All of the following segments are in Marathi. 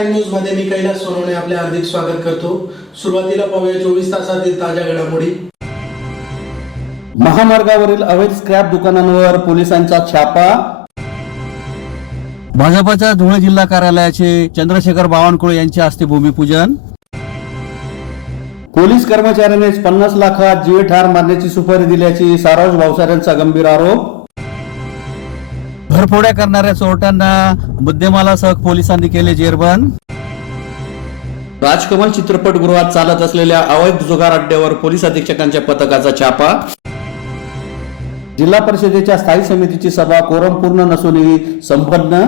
टाइम न्यूज मध्ये मी कैलास सोनवणे आपले हार्दिक स्वागत करतो। सुरुवातीला पाहूया 24 तासातील ताज्या घडामोडी। महामार्गावरील अवैध स्क्रॅप दुकानांवर पोलिसांचा छापा। भाजपच्या धुळे जिल्हा कार्यालयाचे चंद्रशेखर बावनकुळे यांच्या हस्ते भूमिपूजन। पोलीस कर्मचाऱ्यानेच 50 लाखात जीवे ठार मारण्याची सुपारी दिल्याची सारोज भावसाऱ्यांचा गंभीर आरोप। घरफोड्या करणाऱ्या चोरट्यांना मुद्देमालासह पोलिसांनी केले जेरबंद। राजकमल चित्रपटगृहात चालत असलेल्या अवैध जुगार अड्ड्यावर पोलीस अधीक्षकांच्या पथकाचा छापा। जिल्हा परिषदेच्या स्थायी समितीची सभा कोरम पूर्ण नसूनही संपन्न।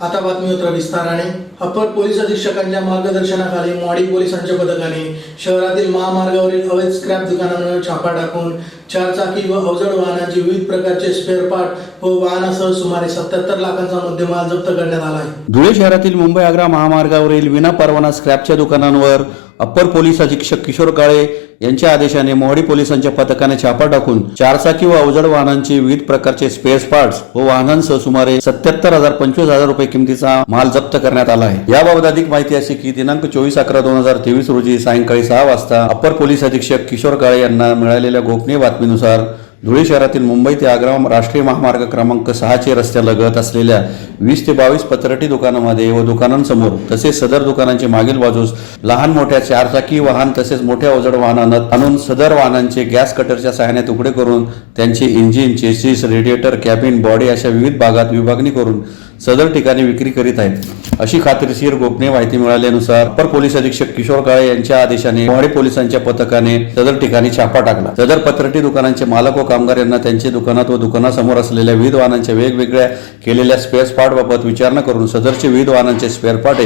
आता बातमीपत्र विस्ताराने। अप्पर पोलीस अधीक्षकांच्या मार्गदर्शनाखाली मोहाडी पोलिसांच्या पथकाने शहरातील महामार्गावरील अवैध स्क्रॅप दुकानांवर छापा टाकून चारचाकी व अवजड वाहनांची विविध प्रकारचे स्पेअर पार्ट व वाहनासह सुमारे 77 लाखांचा मुद्देमाल जप्त करण्यात आला आहे। धुळे शहरातील मुंबई आग्रा महामार्गावरील विना परवाना स्क्रॅपच्या दुकानांवर अप्पर पोलीस अधीक्षक किशोर काळे यांच्या आदेशाने मोहाडी पोलिसांच्या पथकाने छापा टाकून चारचाकी व अवजड वाहनांची विविध प्रकारचे स्पेअर पार्ट्स व वाहनांसह सुमारे 77,025 रुपये किमतीचा माल जप्त करण्यात आला आहे। याबाबत अधिक माहिती अशी की दिनांक 24/11/2023 रोजी सायंकाळी 6 वाजता अप्पर पोलीस अधीक्षक किशोर काळे यांना मिळालेल्या गोपनीय बातमीनुसार धुळे शहरातील मुंबई ते आग्रा राष्ट्रीय महामार्ग क्रमांक 6 रस्त्यालगत असलेल्या 20 ते 22 पथरटी दुकानांमध्ये व दुकानांसमोर तसेच सदर दुकानांचे मागील बाजूस लहान मोठ्या चारचाकी वाहन तसेच मोठ्या अवजड वाहनांना आणून सदर वाहनांचे गॅस कटरच्या सहाय्याने तुकडे करून त्यांचे engine, chassis, radiator, cabin, body अशा विविध भागात विभागणी करून सदर ठिकाणी विक्री करीत आहेत अशी खात्रीशीर गोपनीय माहिती मिळाल्यानुसार अप्पर पोलीस अधीक्षक किशोर काळे यांच्या आदेशाने मोहाडी पोलिसांच्या पथकाने सदर ठिकाणी छापा टाकला। सदर पथरटी दुकानांचे मालक व कामगार यांना त्यांच्या दुकानात व दुकानासमोर असलेल्या विविध वाहनांच्या वेगवेगळ्या केलेल्या स्पेअर पार्ट बाबत विचारणा करून सदरचे विविध वाहनांचे स्पेअर पार्ट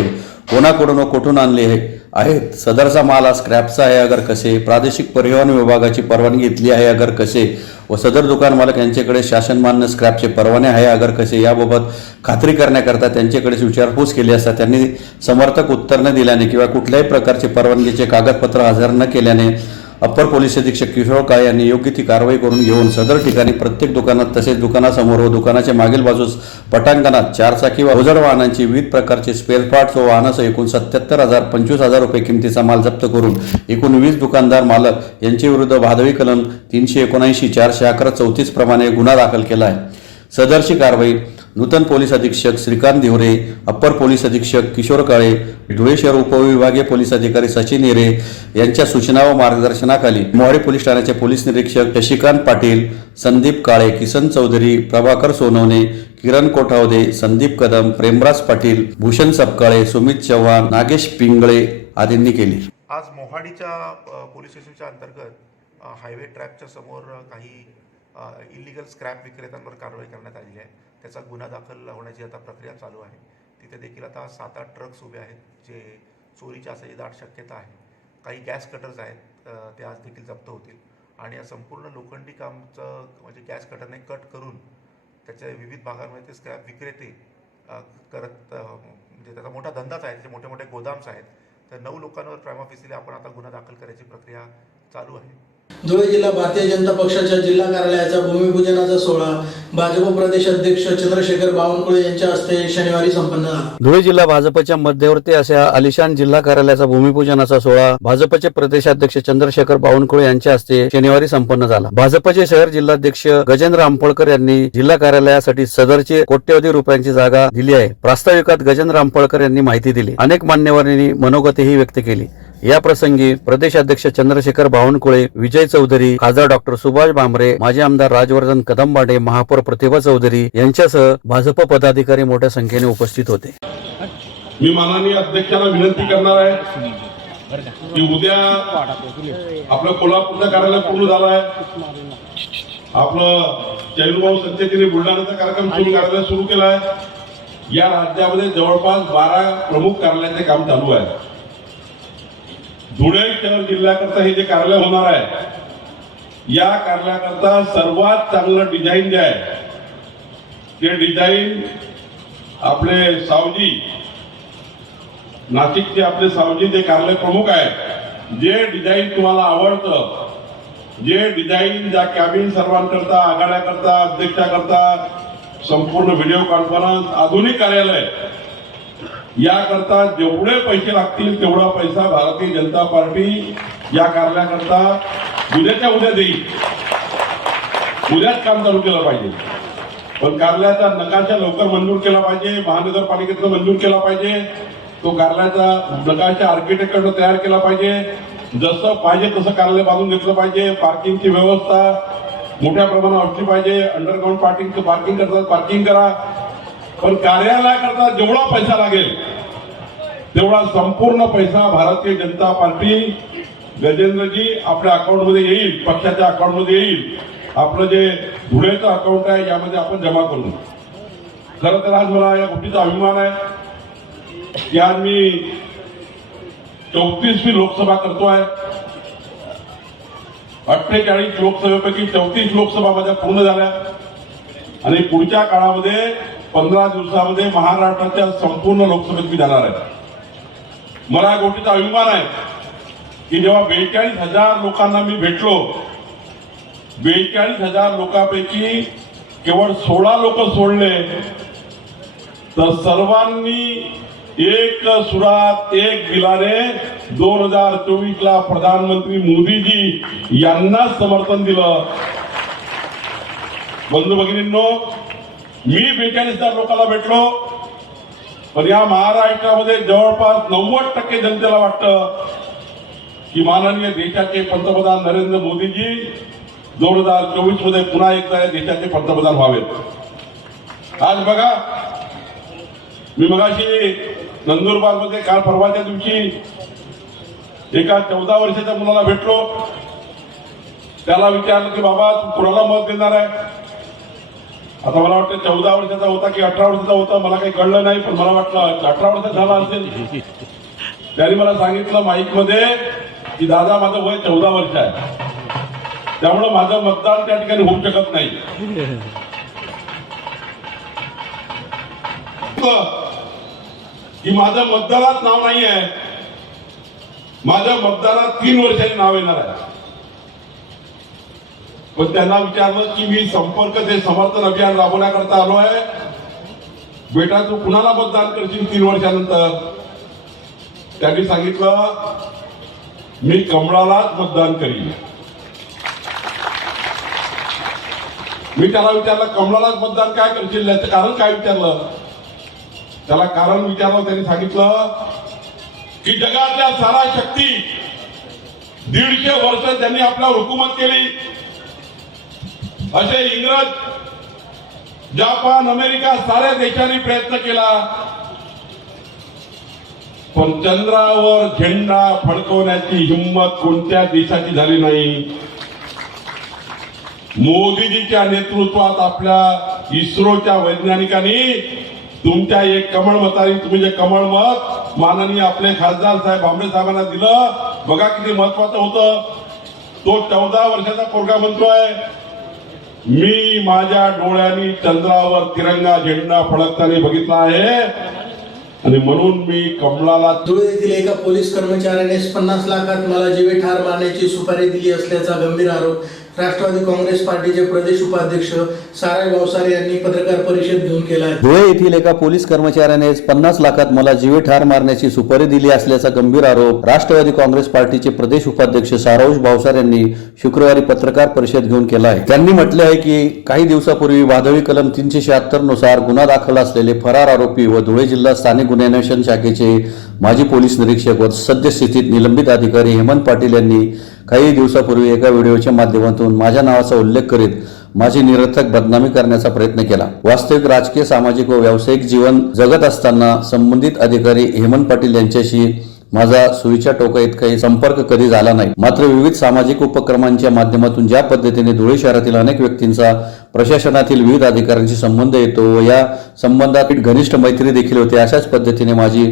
कोणाकडून व कुठून आणले आहेत, सदरचा माल हा स्क्रॅपचा आहे अगर कसे, प्रादेशिक परिवहन विभागाची परवानगी घेतली आहे अगर कसे व सदर दुकान मालक यांच्याकडे शासनमान्य स्क्रॅपचे परवाने आहे अगर कसे याबाबत खात्री करण्याकरता त्यांच्याकडे विचारपूस केली असता त्यांनी समर्थक उत्तर न दिल्याने किंवा कुठल्याही प्रकारचे परवानगीचे कागदपत्र हजर न केल्याने अप्पर पोलीस अधीक्षक किशोर काळे यांनी योग्य ती कारवाई करून घेऊन सदर ठिकाणी प्रत्येक दुकानात तसेच दुकानासमोर व दुकानाच्या मागील बाजूस पटांगणात चारचाकी व अवजड वाहनांची विविध प्रकारचे स्पेअर पार्ट्स व वाहनासह एकूण 77,025 रुपये किमतीचा माल जप्त करून एकूण 20 दुकानदार मालक यांच्या विरुद्ध भादवी कलम 379 411 34 प्रमाणे गुन्हा दाखल केला आहे। सदरची कारवाई नूतन पोलीस अधीक्षक श्रीकांत दिवरे, अप्पर पोलीस अधीक्षक किशोर काळे, धुळे शहर उपविभागीय पोलीस अधिकारी सचिन हिरे यांच्या सूचना व मार्गदर्शनाखाली मोहाडी पोलीस ठाण्याचे पोलीस निरीक्षक शशिकांत पाटील, संदीप काळे, किसन चौधरी, प्रभाकर सोनवणे, किरण कोठावदे, संदीप कदम, प्रेमराज पाटील, भूषण सपकाळे, सुमित चव्हाण, नागेश पिंगळे आदींनी केली। आज मोहाडीच्या पोलीस स्टेशनच्या अंतर्गत हायवे ट्रॅकच्या समोर काही इलिगल स्क्रॅप विक्रेत्यांवर कारवाई करण्यात आलेली आहे। त्याचा गुन्हा दाखल होण्याची आता प्रक्रिया चालू आहे। तिथे देखील आता 7-8 ट्रक्स उभे आहेत जे चोरीची असायची दाट शक्यता आहे। काही गॅस कटर्स आहेत ते आज देखील जप्त होतील आणि या संपूर्ण लोखंडी कामचं म्हणजे गॅस कटरने कट करून त्याच्या विविध भागांमध्ये ते स्क्रॅप विक्रेते करत म्हणजे त्याचा मोठा धंदाच आहे, त्याचे मोठे मोठे गोदाम्स आहेत। तर 9 लोकांवर प्राइमा फेसीली आपण आता गुन्हा दाखल करायची प्रक्रिया चालू आहे। धुळे जिल्हा भारतीय जनता पक्षाच्या जिल्हा कार्यालयाचा भूमिपूजनाचा सोहळा भाजप प्रदेश अध्यक्ष चंद्रशेखर बावनकुळे यांच्या हस्ते शनिवारी संपन्न झाला। धुळे जिल्हा भाजपच्या मध्यवर्ती अशा आलिशान जिल्हा कार्यालयाचा भूमिपूजनाचा सोहळा भाजपचे प्रदेशाध्यक्ष चंद्रशेखर बावनकुळे यांच्या हस्ते शनिवारी संपन्न झाला। भाजपचे शहर जिल्हाध्यक्ष गजेंद्र आंपळकर यांनी जिल्हा कार्यालयासाठी सदरची कोट्यवधी रुपयांची जागा दिली आहे। प्रास्ताविकात गजेंद्र आंपळकर यांनी माहिती दिली। अनेक मान्यवरांनी मनोगतही व्यक्त केली। या प्रसंगी प्रदेशाध्यक्ष चंद्रशेखर बावनकुळे, विजय चौधरी, खासदार डॉक्टर सुभाष भामरे, माजी आमदार राजवर्धन कदमबाडे, महापौर प्रतिभा चौधरी यांच्यासह भाजप पदाधिकारी मोठ्या संख्येने उपस्थित होते। मी माननीय अध्यक्षाला विनंती करणार आहे की उद्या आपलं कोल्हापूरचं कार्यालय पूर्ण झालं आहे। आपलं जैलभाऊ संचेतीने बुलढाण्याचा कार्यक्रम कार्यालय सुरू केला आहे। या राज्यामध्ये जवळपास 12 प्रमुख कार्यालयाचे काम चालू आहे। धुळे शहर जिल्ह्याकरता हे जे कार्यालय होणार आहे या कार्यालयाकरता सर्वात चांगलं डिझाईन जे आहे ते डिझाईन आपले सावजी नाशिकचे आपले सावजी जे कार्यालय प्रमुख आहे जे डिझाईन तुम्हाला आवडतं, जे डिझाईन ज्या कॅबिन सर्वांकरता, आघाड्याकरता, अध्यक्षाकरता संपूर्ण व्हिडिओ कॉन्फरन्स आधुनिक कार्यालय याकरता जेवढे पैसे लागतील तेवढा पैसा भारतीय जनता पार्टी या कार्याकरता उद्याच्या उद्या देईल. उद्याच काम चालू केलं पाहिजे. पण कार्यालयाचा नकाशा लवकर मंजूर केला पाहिजे. महानगरपालिकेतनं मंजूर केला पाहिजे. तो कार्यालयाचा नकाशा आर्किटेक्टकडनं तयार केला पाहिजे. जसं पाहिजे तसं कार्यालय बांधून घेतलं पाहिजे. पार्किंगची व्यवस्था मोठ्या प्रमाणात असली पाहिजे. अंडरग्राऊंड पार्किंग करतात पार्किंग करा. पण कार्यालयाकरता जेवढा पैसा लागेल तेवढा संपूर्ण पैसा भारतीय जनता पार्टी गजेंद्रजी आपल्या अकाउंटमध्ये येईल. पक्षाच्या अकाउंटमध्ये येईल. आपलं जे धुळेचं अकाउंट आहे यामध्ये आपण जमा करू. खरं तर आज मला या गोष्टीचा अभिमान आहे की आज मी 34वी लोकसभा करतोय. 48 लोकसभेपैकी 34 लोकसभा माझ्या पूर्ण झाल्या आणि पुढच्या काळामध्ये 15 दिवसामध्ये महाराष्ट्राच्या संपूर्ण लोकसभेत मी जाणार आहे. मला या गोष्टीचा अभिमान आहे की जेव्हा 42,000 लोकांना मी भेटलो, 42,000 लोकांपैकी केवळ 16 लोक सोडले तर सर्वांनी एक सुरात एक दिलाने 2024ला प्रधानमंत्री मोदीजी यांना समर्थन दिलं. बंधू भगिनींनो, मी 42,000 लोकांना भेटलो पण या महाराष्ट्रामध्ये जवळपास 90% जनतेला वाटतं की माननीय देशाचे पंतप्रधान नरेंद्र मोदीजी 2024 मध्ये पुन्हा एकदा या देशाचे पंतप्रधान व्हावेत. आज बघा, मी मगाशी नंदुरबार मध्ये काल परवाच्या दिवशी एका 14 वर्षाच्या मुलाला भेटलो. त्याला विचारलं की बाबा तू कुणाला मत देणार आहे. आता मला वाटतं 14 वर्षाचा होता की 18 वर्षाचा होता मला काही कळलं नाही, पण मला वाटलं 18 वर्षाचा झाला असेल. त्यांनी मला सांगितलं माईक मध्ये की दादा माझं वय 14 वर्ष आहे, त्यामुळे माझं मतदान त्या ठिकाणी होऊ शकत नाही. की माझं मतदारात नाव नाही आहे, माझ्या मतदारात 3 वर्षांनी नाव येणार आहे. पण त्यांना विचारलं की मी संपर्क ते समर्थन अभियान राबवण्याकरता आलो आहे, बेटा तू कुणाला मतदान करशील 3 वर्षानंतर. त्यांनी सांगितलं मी कमळालाच मतदान करीन. मी त्याला विचारलं कमळालाच मतदान काय करशील, याचं कारण काय विचारलं. त्याला कारण विचारलं, त्यांनी सांगितलं की जगातल्या सारा शक्ती 150 वर्ष त्यांनी आपल्यावर हुकूमत केली. असे इंग्रज, जपान, अमेरिका साऱ्या देशांनी प्रयत्न केला, पण चंद्रावर झेंडा फडकवण्याची हिंमत कोणत्या देशाची झाली नाही. मोदीजीच्या नेतृत्वात आपल्या इस्रोच्या वैज्ञानिकांनी तुमच्या एक कमळ मतारी, तुम्ही जे कमळ मत माननीय आपले खासदार साहेब भांबरे साहेबांना दिलं, बघा किती महत्वाचं होतं. तो 14 वर्षाचा पोरगा म्हणतोय मी माझ्या डोळ्यांनी चंद्रावर तिरंगा झेंडा फडकताना बघितला आहे आणि म्हणून मी कमळाला. धुळे येथील एका पोलीस कर्मचाऱ्याने 50 लाखात मला जीवे ठार मारण्याची सुपारी दिली असल्याचा गंभीर आरोप राष्ट्रवादी काँग्रेस पार्टीचे प्रदेश उपाध्यक्ष साराय भावसारे यांनी पत्रकार परिषद घेऊन केला आहे. धुळे येथील एका पोलीस कर्मचाऱ्याने 50 लाखात मला जीवे ठार मारण्याची सुपारी दिली असल्याचा गंभीर आरोप राष्ट्रवादी काँग्रेस पार्टीचे प्रदेश उपाध्यक्ष साराय भावसारे यांनी शुक्रवारी पत्रकार परिषद घेऊन केला आहे. त्यांनी म्हटले आहे की काही दिवसापूर्वी वादळी कलम 376 नुसार गुन्हा दाखल असलेले फरार आरोपी व धुळे जिल्हा स्थानिक गुन्हे अन्वेषण शाखेचे माजी पोलीस निरीक्षक व सद्यस्थितीत निलंबित अधिकारी हेमंत पाटील यांनी काही दिवसापूर्वी एका व्हिडिओच्या माध्यमातून माझ्या नावाचा उल्लेख करीत माझी निरर्थक बदनामी करण्याचा प्रयत्न केला. वास्तविक राजकीय, सामाजिक व व्यावसायिक जीवन जगत असताना संबंधित अधिकारी हेमंत पाटील यांच्याशी माझा सुईच्या टोका इतकाही संपर्क कधी झाला नाही. मात्र विविध सामाजिक उपक्रमांच्या माध्यमातून ज्या पद्धतीने धुळे शहरातील अनेक व्यक्तींचा प्रशासनातील विविध अधिकाऱ्यांशी संबंध येतो व या संबंधात घनिष्ठ मैत्री देखील होते, अशाच पद्धतीने माझी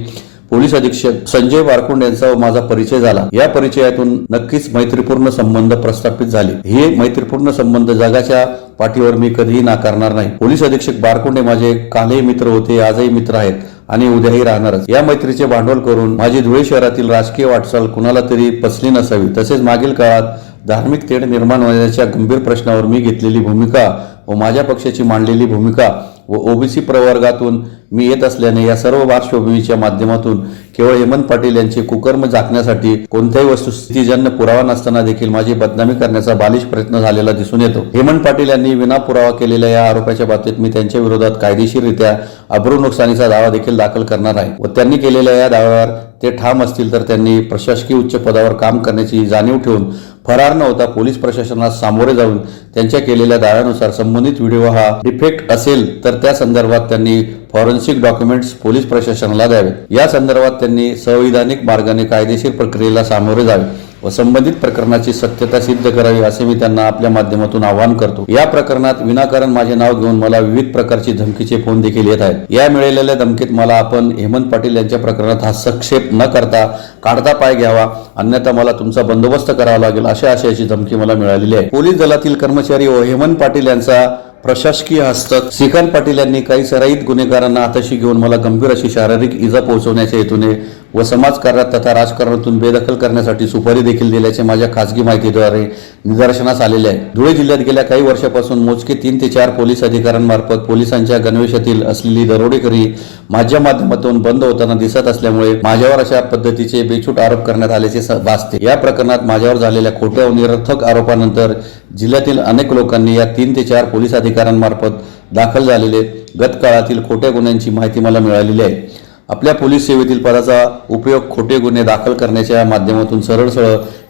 पोलीस अधीक्षक संजय बारकुंड यांचा व माझा परिचय झाला. या परिचयातून नक्कीच मैत्रीपूर्ण संबंध प्रस्थापित झाले. हे मैत्रीपूर्ण संबंध जगाच्या पाठीवर मी कधीही नाकारणार नाही. पोलीस अधीक्षक बारकुंडे माझे कालही मित्र होते, आजही मित्र आहेत आणि उद्याही राहणारच. या मैत्रीचे भांडवल करून माझी धुळे शहरातील राजकीय वाटचाल कुणाला तरी पचली नसावी. तसेच मागील काळात धार्मिक तेढ निर्माण होण्याच्या गंभीर प्रश्नावर मी घेतलेली भूमिका व माझ्या पक्षाची मांडलेली भूमिका व ओबीसी प्रवर्गातून मी येत असल्याने या सर्व पार्श्वभूमीच्या माध्यमातून केवळ हेमंत पाटील यांचे कुकर्म झाकण्यासाठी कोणत्याही वस्तुस्थितीजन्य पुरावा नसताना देखील माझी बदनामी करण्याचा बालिश प्रयत्न झालेला दिसून येतो। हेमंत पाटील यांनी विना पुरावा केलेल्या या आरोपाच्या बाबतीत मी त्यांच्या विरोधात कायदेशीररित्या अब्रू नुकसानीचा दावा देखील दाखल करणार आहे व त्यांनी केलेल्या या दाव्यावर ते ठाम असतील तर त्यांनी प्रशासकीय उच्च पदावर काम करण्याची जाणीव ठेवून फरार न होता पोलीस प्रशासनास सामोरे जाऊन त्यांच्या केलेल्या दाव्यानुसार संबंधित व्हिडिओ हा डिफेक्ट असेल तर त्या संदर्भात त्यांनी फॉरेन्सिक डॉक्युमेंट्स पोलीस प्रशासनाला द्यावे। या संदर्भात त्यांनी संविधानिक मार्गाने कायदेशीर प्रक्रियेला सामोरे जावे व संबंधित प्रकरणाची सत्यता सिद्ध करावी असे मी त्यांना आपल्या माध्यमातून आवाहन करतो। या प्रकरणात विनाकारण माझे नाव घेऊन मला विविध प्रकारची धमकीचे फोन देखील येत आहेत। या मिळालेल्या धमकीत मला आपण हेमंत पाटील यांच्या प्रकरणात हस्तक्षेप न करता काढता पाय घ्यावा, अन्यथा मला तुमचा बंदोबस्त करावा लागेल अशा आशयाची धमकी मला मिळालेली आहे। पोलीस दलातील कर्मचारी व हेमंत पाटील यांचा प्रशासकीय हस्तक श्रीकांत पाटील यांनी काही सराईत गुन्हेगारांना हाताशी घेऊन मला गंभीर अशी शारीरिक इजा पोहोचवण्याच्या हेतूने व समाजकार्यात तथा राजकारणातून बेदखल करण्यासाठी सुपारी देखील दिल्याचे माझ्या खासगी माहितीद्वारे निदर्शनास आलेले आहे। धुळे जिल्ह्यात गेल्या काही वर्षापासून मोजके 3 ते 4 पोलीस अधिकाऱ्यांमार्फत पोलिसांच्या गणवेशातील असलेली दरोडेखोरी माझ्या माध्यमातून बंद होताना दिसत असल्यामुळे माझ्यावर अशा पद्धतीचे बेछूट आरोप करण्यात आल्याचे भासते। या प्रकरणात माझ्यावर झालेल्या खोट्या व निरर्थक आरोपानंतर जिल्ह्यातील अनेक लोकांनी या 3 ते 4 पोलीस अधिकाऱ्यांमार्फत दाखल झालेले गत काळातील खोट्या गुन्ह्यांची माहिती मला मिळालेली आहे। आपल्या पोलीस सेवेतील पदाचा उपयोग खोटे गुन्हे दाखल करण्याच्या माध्यमातून सरळ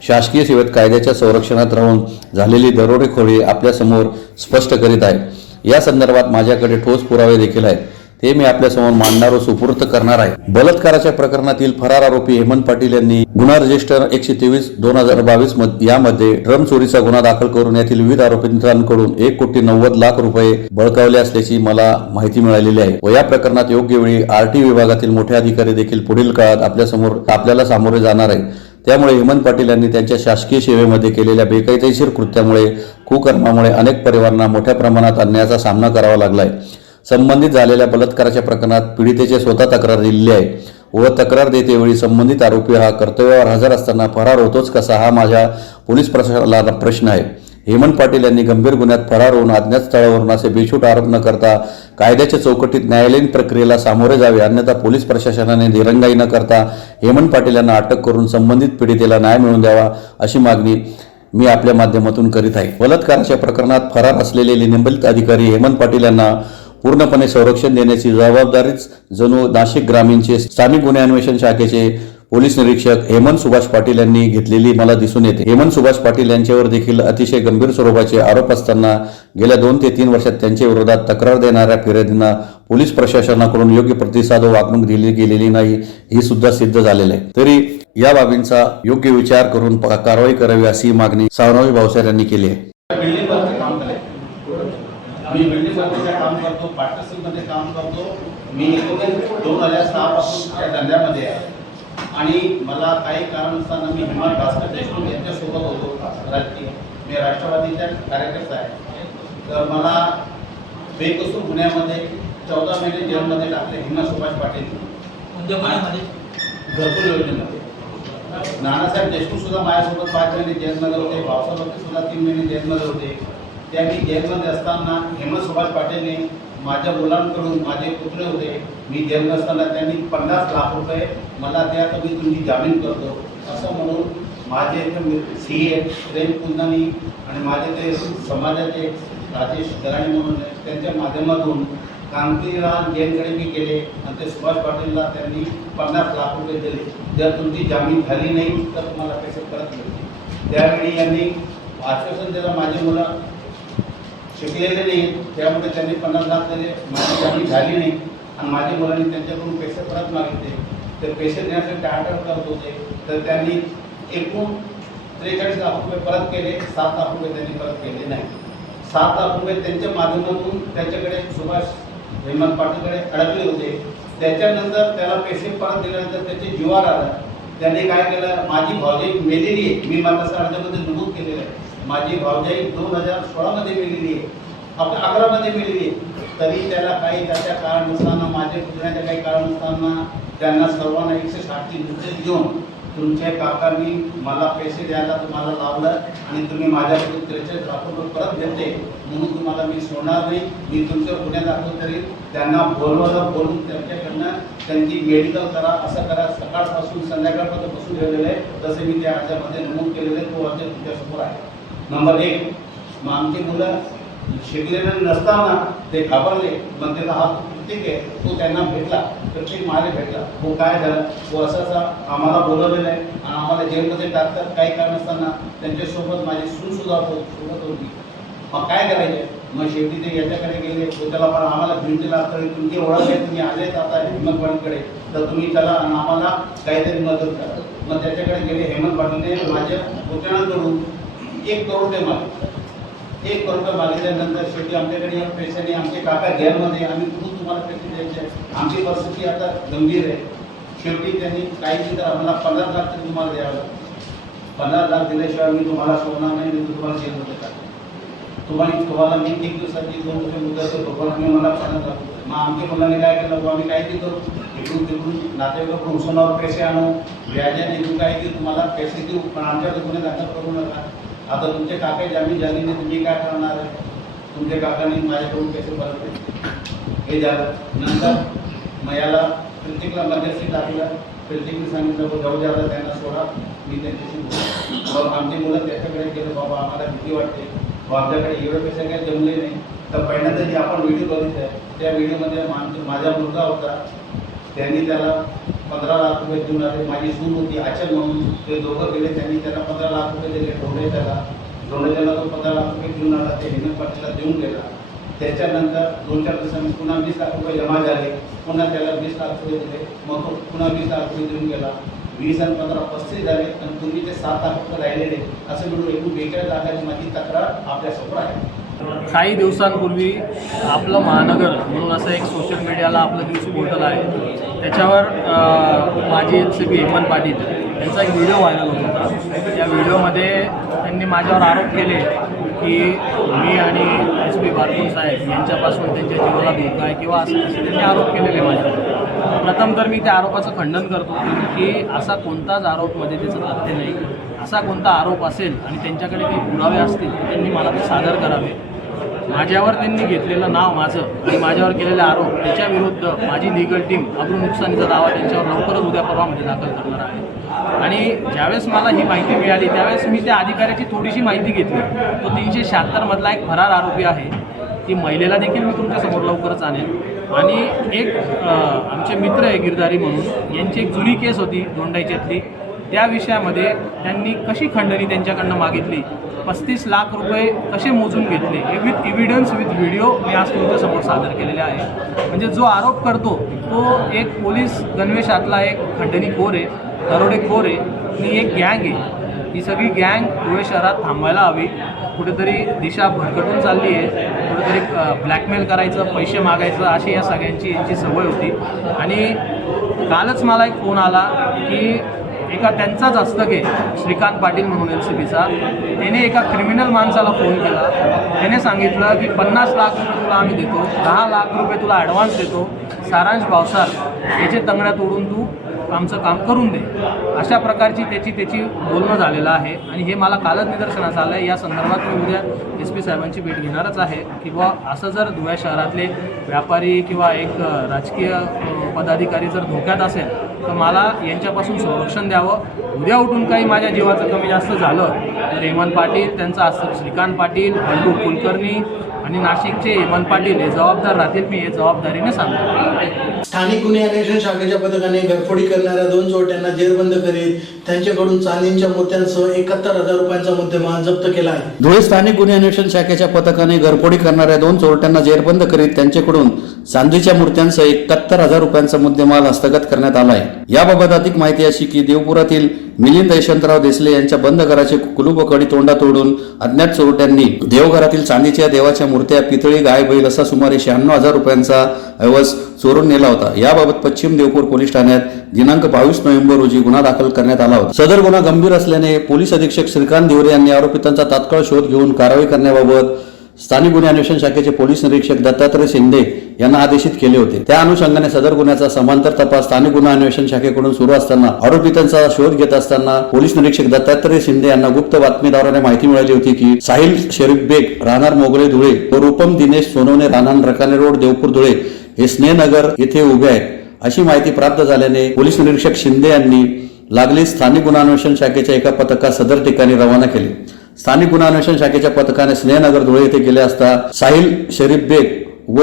शासकीय सेवेत कायद्याच्या संरक्षणात राहून झालेली दरोडेखोरी आपल्यासमोर स्पष्ट करीत आहे। या संदर्भात माझ्याकडे ठोस पुरावे देखील आहेत, ते मी आपल्यासमोर मांडणार व सुपूर्त करणार आहे। बलात्काराच्या प्रकरणातील फरार आरोपी हेमंत पाटील यांनी गुन्हा रजिस्टर 123/2022 यामध्ये ड्रम चोरीचा गुन्हा दाखल करून यातील विविध आरोपींकडून 1,90,00,000 रुपये बळकावले असल्याची मला माहिती मिळालेली आहे व या प्रकरणात योग्य वेळी आरटी विभागातील मोठे अधिकारी देखील पुढील काळात आपल्याला सामोरे जाणार आहे। त्यामुळे हेमंत पाटील यांनी त्यांच्या शासकीय सेवेमध्ये केलेल्या बेकायदेशीर कृत्यामुळे कुकर्मामुळे अनेक परिवारांना मोठ्या प्रमाणात अन्यायाचा सामना करावा लागला आहे। संबंधित झालेल्या बलात्काराच्या प्रकरणात पीडितेचे स्वतः तक्रार दिलेली आहे व तक्रार देतेवेळी संबंधित आरोपी हा कर्तव्यावर हजर असताना फरार होतोच कसा हा माझ्या पोलीस प्रशासनाला प्रश्न आहे। हेमंत पाटील यांनी गंभीर गुन्ह्यात फरार होऊन अज्ञात स्थळावरून असे बेछूट आरोप न करता कायद्याच्या चौकटीत न्यायालयीन प्रक्रियेला सामोरे जावे, अन्यथा पोलीस प्रशासनाने दिरंगाई न करता हेमंत पाटील यांना अटक करून संबंधित पीडितेला न्याय मिळवून द्यावा अशी मागणी मी आपल्या माध्यमातून करीत आहे। बलात्काराच्या प्रकरणात फरार असलेले निलंबित अधिकारी हेमंत पाटील यांना पूर्णपणे संरक्षण देण्याची जबाबदारीच जणू नाशिक ग्रामीणचे स्थानिक गुन्हे अन्वेषण शाखेचे पोलीस निरीक्षक हेमंत सुभाष पाटील यांनी घेतलेली मला दिसून येते। हेमंत सुभाष पाटील यांच्यावर देखील अतिशय गंभीर स्वरूपाचे आरोप असताना गेल्या 2 ते 3 वर्षात त्यांच्या विरोधात तक्रार देणाऱ्या फिर्यादींना पोलीस प्रशासनाकडून योग्य प्रतिसाद व वागणूक दिली गेलेली नाही हे सुद्धा सिद्ध झालेले आहे। तरी या बाबींचा योग्य विचार करून कारवाई करावी अशी मागणी सावनावी भावसार यांनी केली आहे। मी बिल्डिंगमध्ये काम करतो, पार्टनरशिपमध्ये काम करतो। मी 2006 पासून त्या धंद्यामध्ये आहे आणि मला काही कारण असताना मी हेमंत भास्कर देशमुख यांच्यासोबत होतो राजकीय। मी राष्ट्रवादीचा कार्यकर्ता आहे। तर मला बेकसूर गुन्ह्यामध्ये 14 महिने जेलमध्ये टाकले हेमंत सुभाष पाटील घरकुल योजनेमध्ये। नानासाहेब देशमुख सुद्धा माझ्यासोबत 5 महिने जेलमध्ये होते, भाऊसाहेब सुद्धा 3 महिने जेलमध्ये होते। त्यावेळी जेलमध्ये असताना हेमंत सुभाष पाटीलने माझ्या मुलांकडून, माझे पुतळे होते, मी जेलमध्ये असताना त्यांनी 50 लाख रुपये मला द्या तर मी तुमची जामीन करतो असं म्हणून माझे CA प्रेम कुंदानी आणि माझे ते समाजाचे राजेश दराणी म्हणून त्यांच्या माध्यमातून कांतीलाल जैनकडे मी केले आणि ते सुभाष पाटीलला त्यांनी 50 लाख रुपये दिले। जर तुमची जामीन झाली नाही तर तुम्हाला पैसे परत मिळतील। त्यावेळी यांनी आश्वासन दिलं, माझी मुलं शिकलेले नाही, त्यामुळे त्यांनी 50 लाख दिले, माझी जामीन झाली नाही आणि माझ्या मुलांनी त्यांच्याकडून पैसे परत मागितले। ते पैसे देण्यासाठी आठवण करत होते, तर त्यांनी एकूण 43 लाख रुपये परत केले, 7 लाख रुपये त्यांनी परत केले नाही। 7 लाख रुपये त्यांच्या माध्यमातून त्याच्याकडे सुभाष हेमंत पाटीलकडे अडकले होते। त्याच्यानंतर त्याला पैसे परत दिल्यानंतर त्याचे जीवार आला। त्याने काय केलं, माझी भावजाई मेलेली आहे, मी माझ्या अर्जामध्ये नमूद केलेलं आहे, माझी भावजाई 2016 मध्ये मेलेली आहे, आपल्या 11 मध्ये मेलेली आहे। तरी त्याला काही त्याच्या कारण नसताना, माझे पुतण्याच्या काही कारण नसताना त्यांना सर्वांना 160ची नोटीस देऊन तुमच्या काकांनी मला पैसे द्यायला तुम्हाला लावलं आणि तुम्ही माझ्याकडून 43 लाख रुपये परत देते म्हणून तुम्हाला मी सोडणार नाही. मी तुमच्या गुन्हे दाखल करीन. त्यांना बोलून त्यांच्याकडनं त्यांची मेडिकल करा, असं करा. सकाळपासून संध्याकाळपर्यंत बसून ठेवलेलं आहे. तसे मी त्या अर्जामध्ये नमूद केलेलं आहे. तो अर्ज तुमच्यासमोर आहे. नंबर 1, मग आमची मुलं शिकलेले नसताना ते घाबरले. मग त्याचा हा प्रत्येक आहे तो त्यांना भेटला, प्रत्येक मला भेटला. तो काय झालं, तो असा आम्हाला बोलवलेलं आहे आणि आम्हाला जेलमध्ये टाकतात. काही कारण नसताना त्यांच्यासोबत माझी सून सुद्धा सोबत होती. मग काय करायचे, मग शेवटी ते याच्याकडे गेले. तो त्याला पण आम्हाला भिंड दिला, तर तुमची ओळख आहे, तुम्ही आलेत आता हेमंत तर तुम्ही चला आणि आम्हाला काहीतरी मदत करा. मग त्याच्याकडे गेले. हेमंत पाटीलने माझ्या पुतण्याकडून 1 करोड रुपये मागले. 1 करोड रुपये मागितल्यानंतर शेवटी आमच्याकडे या पैशाने आमचे काका जेलमध्ये, आम्ही कुठून तुम्हाला पैसे द्यायचे, आमची परिस्थिती आता गंभीर आहे. शेवटी त्यांनी काही दिलं तर आम्हाला 15 लाख तरी तुम्हाला द्यावं लागतं. 15 लाख दिल्याशिवाय मी तुम्हाला सोडणार नाही, मी तुम्हाला जेलमध्ये टाकतो. तुम्हाला मी 1 दिवसाची 2 दिवस मुदत देतो, पण मी मला 15 लाख. मग आमच्या मुलांनी काय केलं, आम्ही काय ते करू, इकडून तिकडून नातेवाईकाकडून उसवणावर पैसे आणू, व्याजाने इकडून काय की तुम्हाला पैसे देऊ, पण आमच्याकडे गुन्हे दाखल करू नका. आता तुमचे काका जामीन झाले नाही, तुम्ही काय करणार आहे. तुमच्या काकांनी माझ्याकडून पैसे भरले. हे झालं. नंतर मग याला प्रत्येकला मध्यस्थी टाकलं. प्रत्येकने सांगितलं जाऊ द्या, त्यांना सोडा, मी त्यांच्याशी बोलतो. मग आमची मुलं त्याच्याकडे गेलं, बाबा आम्हाला भीती वाटते, आमच्याकडे एवढे पैसे काही जमले नाही. तर पहिल्यांदा जे आपण व्हिडिओ बघितला त्या व्हिडिओमध्ये माझा मुलगा होता, त्यांनी त्याला 15 लाख रुपये देऊन आले. माझी सून होती आचल म्हणून, ते दोघं गेले. त्यांनी त्याला 15 लाख रुपये दिले. ढोले त्याला तो 15 लाख रुपये देऊन आला. ते हेमंत पाटीलला देऊन गेला. त्याच्यानंतर 2-4 दिवसांनी पुन्हा 20 लाख रुपये जमा झाले. पुन्हा त्याला 20 लाख रुपये दिले. मग तो पुन्हा 20 लाख रुपये देऊन गेला. 20 आणि 15 35 झाले आणि तुम्ही ते 7 लाख रुपये राहिलेले. असं मिळून एकूण 42 लाखाची माझी तक्रार आपल्यासमोर आहे. काही दिवसांपूर्वी आपलं महानगर म्हणून असं एक सोशल मीडियाला आपलं न्यूज पोर्टल आहे, त्याच्यावर माजी LCP हेमंत पाटील यांचा एक व्हिडिओ व्हायरल होत होता. त्या व्हिडिओमध्ये त्यांनी माझ्यावर आरोप केले की मी आणि SP बारकुल साहेब यांच्यापासून त्यांच्या जीवाला धोका आहे किंवा असं त्यांनी आरोप केलेले माझ्यावर. प्रथम तर मी त्या आरोपाचं खंडन करतो की असा कोणताच आरोपमध्ये त्याचं तथ्य नाही. असा कोणता आरोप असेल आणि त्यांच्याकडे काही पुरावे असतील तर त्यांनी मला ते सादर करावे. माझ्यावर त्यांनी घेतलेलं नाव माझं आणि माझ्यावर केलेले आरोप त्याच्याविरुद्ध माझी लिगल टीम अब्रू नुकसानीचा दावा त्यांच्यावर लवकरच उद्या परवामध्ये दाखल करणार आहे. आणि ज्यावेळेस मला ही माहिती मिळाली त्यावेळेस मी त्या अधिकाऱ्याची थोडीशी माहिती घेतली. तो 376 मधला एक फरार आरोपी आहे. ती महिलेला देखील मी तुमच्यासमोर लवकरच आणेल. आणि एक आमचे मित्र आहे गिरधारी म्हणून, यांची एक जुनी केस होती दोंडाईच्यातली. त्या विषयामध्ये त्यांनी कशी खंडणी त्यांच्याकडनं मागितली, 35 लाख रुपये कसे मोजून घेतले, हे विथ एव्हिडन्स विथ व्हिडिओ मी आज तुमच्यासमोर सादर केलेले आहे. म्हणजे जो आरोप करतो तो एक पोलीस गणवेशातला एक खंडणीखोर आहे, दरोडेखोर आहे आणि एक गँग आहे. ही सगळी गँग धुळे शहरात थांबवायला हवी. कुठेतरी दिशा भरकटून चालली आहे. कुठेतरी ब्लॅकमेल करायचं, पैसे मागायचं अशी या सगळ्यांची यांची सवय होती. आणि कालच मला एक फोन आला की एका त्यांचाच हस्तक आहे श्रीकांत पाटील म्हणून LCPचा, त्याने एका क्रिमिनल माणसाला फोन केला. त्याने सांगितलं की 50 लाख रुपये तुला आम्ही देतो, 10 लाख रुपये तुला ॲडव्हान्स देतो, सारांश भावसार याचे तंगड्या तोडून तू आमचं काम करून दे. अशा प्रकारची त्याची बोलणं झालेलं आहे. आणि हे मला कालच निदर्शनास आलं आहे. या संदर्भात मी उद्या SP साहेबांची भेट घेणारच आहे की बुवा असं जर धुळे शहरातले व्यापारी किंवा एक राजकीय पदाधिकारी जर धोक्यात असेल तर मला यांच्यापासून संरक्षण द्यावं. उद्या उठून काही माझ्या जीवाचं कमी जास्त झालं तर हेमंत पाटील, त्यांचा हस्तक श्रीकांत पाटील, बंडू कुलकर्णी आणि नाशिकचे हेमंत पाटील हे जबाबदार राहतील. मी हे जबाबदारीने सांगतो. स्थानिक गुन्हे अन्वेषण शाखेच्या पथकाने घरफोडी करणाऱ्या 2 चोरट्यांना जेरबंद करीत त्यांच्याकडून चांदीच्या मोत्यांसह 71,000 रुपयांचा मुद्देमाल जप्त केला आहे. धुळे स्थानिक गुन्हे अन्वेषण शाखेच्या पथकाने घरफोडी करणाऱ्या 2 चोरट्यांना जेरबंद करीत त्यांच्याकडून चांदीच्या मूर्त्यांसह 71,000 रुपयांचा मुद्देमाल हस्तगत करण्यात आला आहे. याबाबत अधिक माहिती अशी की देवपुरातील मिलिंद यशवंतराव देसले यांच्या बंद घराचे कुलूप कडी तोंडा तोडून अज्ञात चोरट्यांनी देवघरातील चांदीच्या देवाच्या मूर्त्या, पितळी, गाय, बैल असा सुमारे 96,000 रुपयांचा ऐवज चोरून नेला होता. याबाबत पश्चिम देवपूर पोलीस ठाण्यात दिनांक 22 नोव्हेंबर रोजी गुन्हा दाखल करण्यात आला होता. सदर गुन्हा गंभीर असल्याने पोलीस अधीक्षक श्रीकांत धिवरे यांनी आरोपितांचा तात्काळ शोध घेऊन कारवाई करण्याबाबत स्थानिक गुन्हे अन्वेषण शाखेचे पोलीस निरीक्षक दत्तात्रय शिंदे यांना आदेशित केले होते. त्या अनुषंगाने सदर गुन्ह्याचा समांतर तपास स्थानिक गुन्हे अन्वेषण शाखेकडून सुरू असताना आरोपितांचा शोध घेत असताना पोलीस निरीक्षक दत्तात्रय शिंदे यांना गुप्त बातमीदाराने माहिती मिळाली होती की साहिल शरीफ बेग राहणार मोगले धुळे व रूपम दिनेश सोनवणे राहणार रकाने रोड देवपूर धुळे हे स्नेहनगर येथे उभे आहेत अशी माहिती प्राप्त झाल्याने पोलीस निरीक्षक शिंदे यांनी लागलीच स्थानिक गुन्हा अन्वेषण शाखेच्या एका पथकास सदर ठिकाणी रवाना केले. स्थानिक गुन्हा अन्वेषण शाखेच्या पथकाने स्नेहनगर धुळे येथे गेले असता साहिल शरीफ बेग व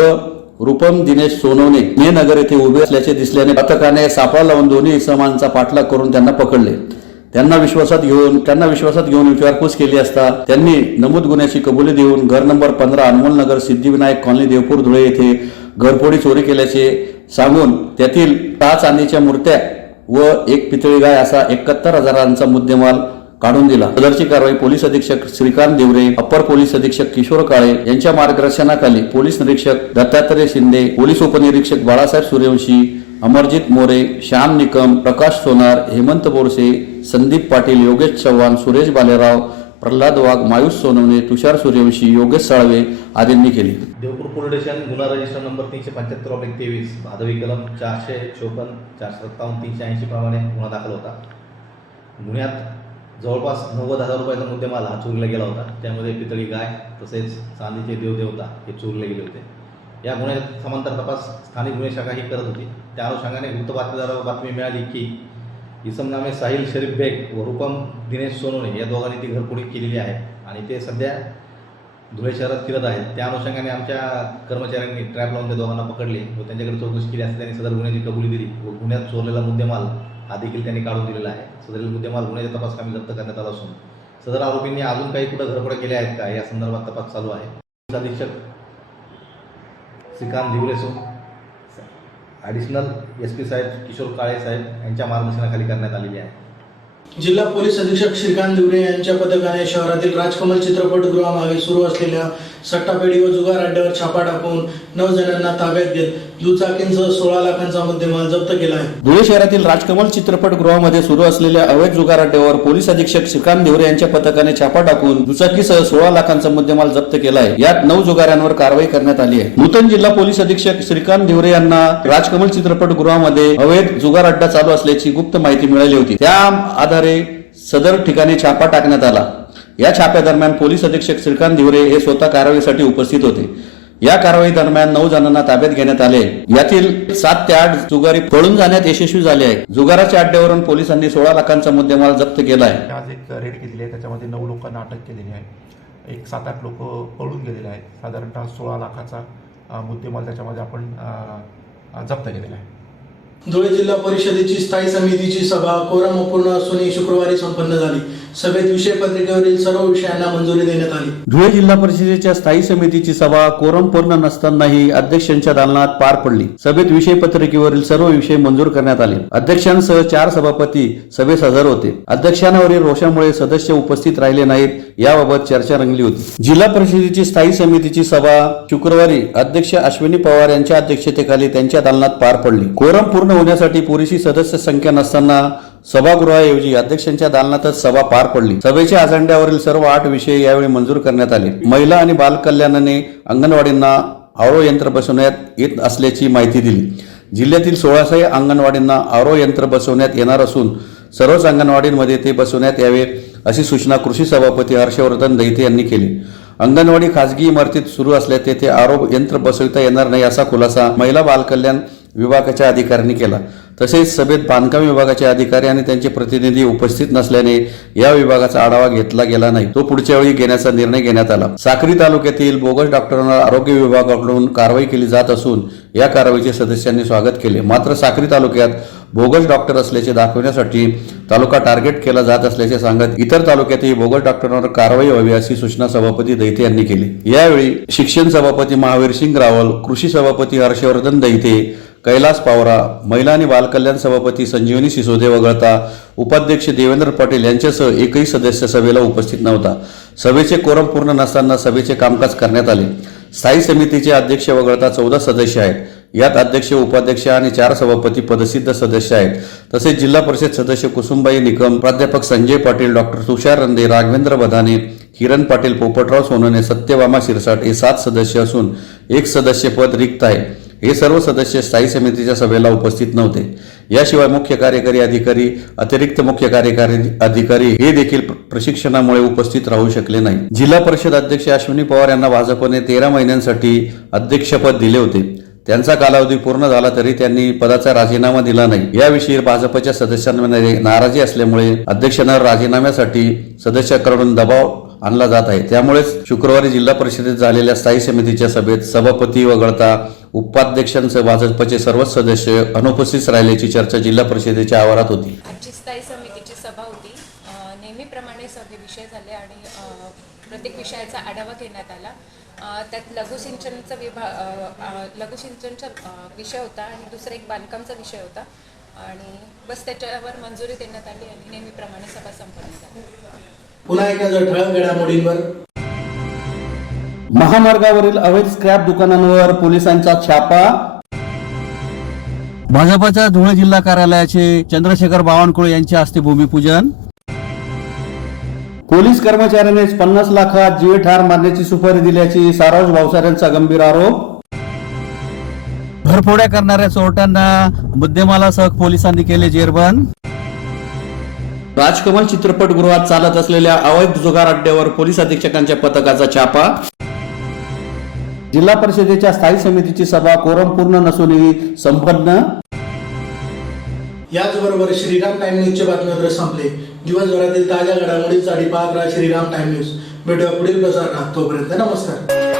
रूपम दिनेश सोनवणे स्नेहनगर येथे उभे असल्याचे दिसल्याने पथकाने सापळा लावून दोन्ही इसमांचा पाठलाग करून त्यांना पकडले. त्यांना विश्वासात घेऊन विचारपूस केली असता त्यांनी नमूद गुन्ह्याची कबुली देऊन घर नंबर 15 अनमोल नगर सिद्धिविनायक कॉलनी देवपूर धुळे येथे घरफोडी चोरी केल्याचे सांगून त्यातील 6 चांदीच्या मूर्त्या व एक पितळी गाय असा 71,000चा मुद्देमाल काढून दिला. सदरची कारवाई पोलीस अधीक्षक श्रीकांत देवरे, अप्पर पोलीस अधीक्षक किशोर काळे यांच्या मार्गदर्शनाखाली पोलीस निरीक्षक दत्तात्रय शिंदे, पोलीस उपनिरीक्षक बाळासाहेब सूर्यवंशी, अमरजित मोरे, श्याम निकम, प्रकाश सोनार, हेमंत बोरसे, संदीप पाटील, योगेश चव्हाण, सुरेश बालेराव, प्रल्हाद वाघ, मायूस सोनवणे, तुषार सूर्यवंशी, योगेश साळवे आदींनी केली. देवपूर पोलीस स्टेशन गुन्हा रजिस्टर नंबर 375/23 भादवी कलम 454, 457, 380 प्रमाणे गुन्हा दाखल होता. गुन्ह्यात जवळपास 90,000 रुपयाचा मुद्देमाल हा चोरीला गेला होता. त्यामध्ये पितळी गाय तसेच चांदीचे देवदेवता हे चोरीला गेले होते. या गुन्ह्यात समांतर तपास स्थानिक गुन्हे शाखा ही करत होती. त्या अनुषंगाने गुप्त बातमीदाराला बातमी मिळाली की इसम नामे साहिल शरीफ बेग व रूपम दिनेश सोनवणे या दोघांनी ती घरफोडी केलेली आहे आणि ते सध्या धुळे शहरात फिरत आहेत. त्या अनुषंगाने आमच्या कर्मचाऱ्यांनी ट्रॅप लावून त्या दोघांना पकडले व त्यांच्याकडे चौकशी केली असता त्यांनी सदर गुन्ह्याची कबुली दिली व गुन्ह्यात चोरलेला मुद्देमाल हा देखील त्यांनी काढून दिलेला आहे. सदरील मुद्देमाल गुन्ह्याच्या तपासकामी जप्त करण्यात आला असून सदर आरोपींनी अजून काही कुठं घरफोड्या केल्या आहेत का या संदर्भात तपास चालू आहे. पोलीस अधीक्षक श्रीकांत दिवरेसो, ॲडिशनल SP साहेब किशोर काळे साहेब यांच्या मार्गदर्शनाखाली करण्यात आलेली आहे. जिल्हा पोलीस अधीक्षक श्रीकांत दिवरे यांच्या पथकाने शहरातील राजकमल चित्रपटगृहामागे सुरू असलेल्या सट्टापेढी व जुगार अड्ड्यावर छापा टाकून 9 जणांना ताब्यात घेत दुचाकींसह 16 लाखांचा मुद्देमाल जप्त केला आहे. धुळे शहरातील राजकमल चित्रपटगृहामध्ये सुरू असलेल्या अवैध जुगार अड्ड्यावर पोलीस अधीक्षक श्रीकांत देवरे यांच्या पथकाने छापा टाकून दुचाकीसह 16 लाखांचा मुद्देमाल जप्त केला आहे. यात 9 जुगाऱ्यांवर कारवाई करण्यात आली आहे. नूतन जिल्हा पोलीस अधीक्षक श्रीकांत देवरे यांना राजकमल चित्रपटगृहामध्ये अवैध जुगार अड्डा चालू असल्याची गुप्त माहिती मिळाली होती. त्या आधारे सदर ठिकाणी छापा टाकण्यात आला. या छाप्यादरम्यान पोलीस अधीक्षक श्रीकांत दिवरे हे स्वतः कारवाईसाठी उपस्थित होते. या कारवाई दरम्यान 9 जणांना ताब्यात घेण्यात आले. यातील 7 ते 8 जुगारी पळून जाण्यात यशस्वी झाले आहेत. जुगाराच्या अड्ड्यावरून पोलिसांनी 16 लाखांचा मुद्देमाल जप्त केला आहे. आज एक रेड केलेली आहे, त्याच्यामध्ये 9 लोकांना अटक केलेली आहे. एक 7-8 लोक पळून गेलेले आहेत. साधारणतः 16 लाखाचा मुद्देमाल त्याच्यामध्ये आपण जप्त केलेला आहे. धुळे जिल्हा परिषदेची स्थायी समितीची सभा कोरम अपूर्ण असूनही शुक्रवारी संपन्न झाली. सभेत विषय पत्रिकेवरील सर्व विषयांना मंजुरी देण्यात आली. धुळे जिल्हा परिषदेच्या स्थायी समितीची सभा कोरम पूर्ण नसतानाही अध्यक्षांच्या दालनात पार पडली. सभेत विषय पत्रिकेवरील सर्व विषय मंजूर करण्यात आले. अध्यक्षांसह 4 सभापती सभेस हजर होते. अध्यक्षांवरील रोषामुळे सदस्य उपस्थित राहिले नाहीत, याबाबत चर्चा रंगली होती. जिल्हा परिषदेची स्थायी समितीची सभा शुक्रवारी अध्यक्ष अश्विनी पवार यांच्या अध्यक्षतेखाली त्यांच्या दालनात पार पडली. कोरम पूर्ण होण्यासाठी पुरेशी सदस्य संख्या नसताना सभागृहाऐवजी अध्यक्षांच्या दालनातच सभा पार पडली. सभेच्या अजेंड्यावरील सर्व 8 विषय यावेळी मंजूर करण्यात आले. महिला आणि बाल कल्याणाने अंगणवाडींना आरो यंत्र बसवण्यात येत असल्याची माहिती दिली. जिल्ह्यातील 16 अंगणवाडींना आरो यंत्र बसवण्यात येणार असून सर्वच अंगणवाडींमध्ये ते बसवण्यात यावे अशी सूचना कृषी सभापती हर्षवर्धन दैते यांनी केली. अंगणवाडी खासगी इमारतीत सुरू असल्या तेथे आरो यंत्र बसविता येणार नाही असा खुलासा महिला बाल कल्याण विभागाच्या अधिकाऱ्यांनी केला. तसेच सभेत बांधकाम विभागाचे अधिकारी आणि त्यांचे प्रतिनिधी उपस्थित नसल्याने या विभागाचा आढावा घेतला गेला नाही. तो पुढच्या वेळी घेण्याचा निर्णय घेण्यात आला. साक्री तालुक्यातील बोगस डॉक्टरांवर आरोग्य विभागाकडून कारवाई केली जात असून या कारवाईचे सदस्यांनी स्वागत केले. मात्र साक्री तालुक्यात बोगस डॉक्टर असल्याचे दाखवण्यासाठी तालुका टार्गेट केला जात असल्याचे सांगत इतर तालुक्यातही बोगस डॉक्टरांवर कारवाई व्हावी अशी सूचना सभापती दैते यांनी केली. यावेळी शिक्षण सभापती महावीर सिंग रावल, कृषी सभापती हर्षवर्धन दैते, कैलास पावरा, महिला आणि बाल कल्याण सभापती संजीवनी सिसोदे वगळता उपाध्यक्ष देवेंद्र पाटील यांच्यासह एकही सदस्य सभेला उपस्थित नव्हता. सभेचे कोरम पूर्ण नसताना सभेचे कामकाज करण्यात आले. स्थायी समितीचे अध्यक्ष वगळता 14 सदस्य आहेत. यात अध्यक्ष, उपाध्यक्ष आणि 4 सभापती पदसिद्ध सदस्य आहेत. तसेच जिल्हा परिषद सदस्य कुसुमबाई निकम, प्राध्यापक संजय पाटील, डॉक्टर तुषार रंदे, राघवेंद्र बधाने, किरण पाटील, पोपटराव सोनवणे, सत्यभामा शिरसाट हे 7 सदस्य असून 1 सदस्य पद रिक्त आहे. हे सर्व सदस्य स्थायी समितीच्या सभेला उपस्थित नव्हते. याशिवाय मुख्य कार्यकारी अधिकारी, अतिरिक्त मुख्य कार्यकारी अधिकारी हे देखील प्रशिक्षणामुळे उपस्थित राहू शकले नाही. जिल्हा परिषद अध्यक्ष अश्विनी पवार यांना भाजपने 13 महिन्यांसाठी अध्यक्षपद दिले होते. त्यांचा कालावधी पूर्ण झाला तरी त्यांनी पदाचा राजीनामा दिला नाही. याविषयी भाजपच्या सदस्यांमध्ये नाराजी असल्यामुळे अध्यक्षांना राजीनाम्यासाठी सदस्यांकडून दबाव आणला जात आहे. त्यामुळेच शुक्रवारी जिल्हा परिषदेत झालेल्या स्थायी समितीच्या सभेत सभापती वगळता उपाध्यक्षांसह भाजपचे सर्वच सदस्य अनुपस्थित राहिल्याची चर्चा जिल्हा परिषदेच्या आवारात होती. आजची स्थायी समितीची सभा होती. नेहमीप्रमाणे सभे विषय झाले आणि प्रत्येक विषयाचा आढावा घेण्यात आला. त्यात लघुसिंचनचा विषय होता आणि दुसरा एक बांधकामचा विषय होता आणि बस त्याच्यावर मंजुरी देण्यात आली आणि नेहमीप्रमाणे सभा संपन्न झाली. पुन्हा एकदा ठळक घडामोडींवर. महामार्गावरील अवैध स्क्रॅप दुकानांवर पोलिसांचा छापा. भाजपच्या धुळे जिल्हा कार्यालयाचे चंद्रशेखर बावनकुळे यांच्या हस्ते भूमिपूजन. पोलीस कर्मचाऱ्यानेच 50 लाखात जीवे ठार मारण्याची सुपारी दिल्याची सारोज भावसार यांचा गंभीर आरोप. घरफोड्या करणाऱ्या चोरट्यांना मुद्देमालासह पोलिसांनी केले जेरबंद. राजकमल चित्रपटगृहात चालत असलेल्या अवैध जुगार अड्ड्यावर पोलीस अधीक्षकांच्या पथकाचा छापा. जिल्हा परिषदेच्या स्थायी समितीची सभा कोरम पूर्ण नसूनही संपन्न. याचबरोबर श्रीराम टाइम न्यूजचे बातमीपत्र संपले. दिवसभरातील ताज्या घडामोडींसाठी पाहत राहा श्रीराम टाइम न्यूज. भेटूया पुढील प्रसारणात. तोपर्यंत नमस्कार.